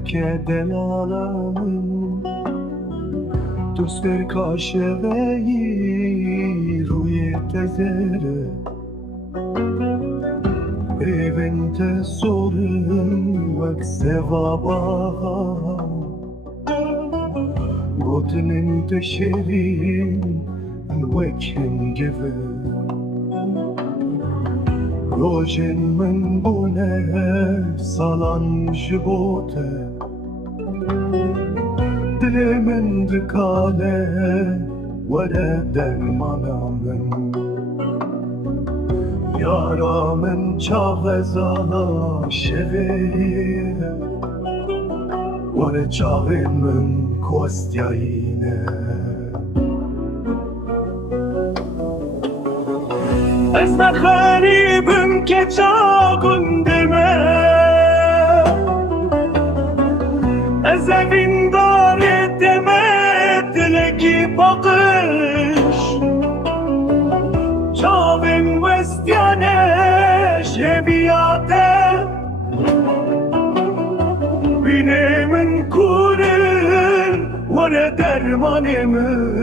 لك دلالم دوست در کاشوهی روی تزره ایونت سورم وک سوابا بوتن تشرین وکن گفه روشن من بونه سالان جبوته دل من دکاله وره درمانا من یارا من چاغزانا شویه وره چاغ من کستیاینه از غریبم که چاقون دمه از evin dare deme dileki bakış çavim vestiyane şebiyate binemin kurin vare dermanımın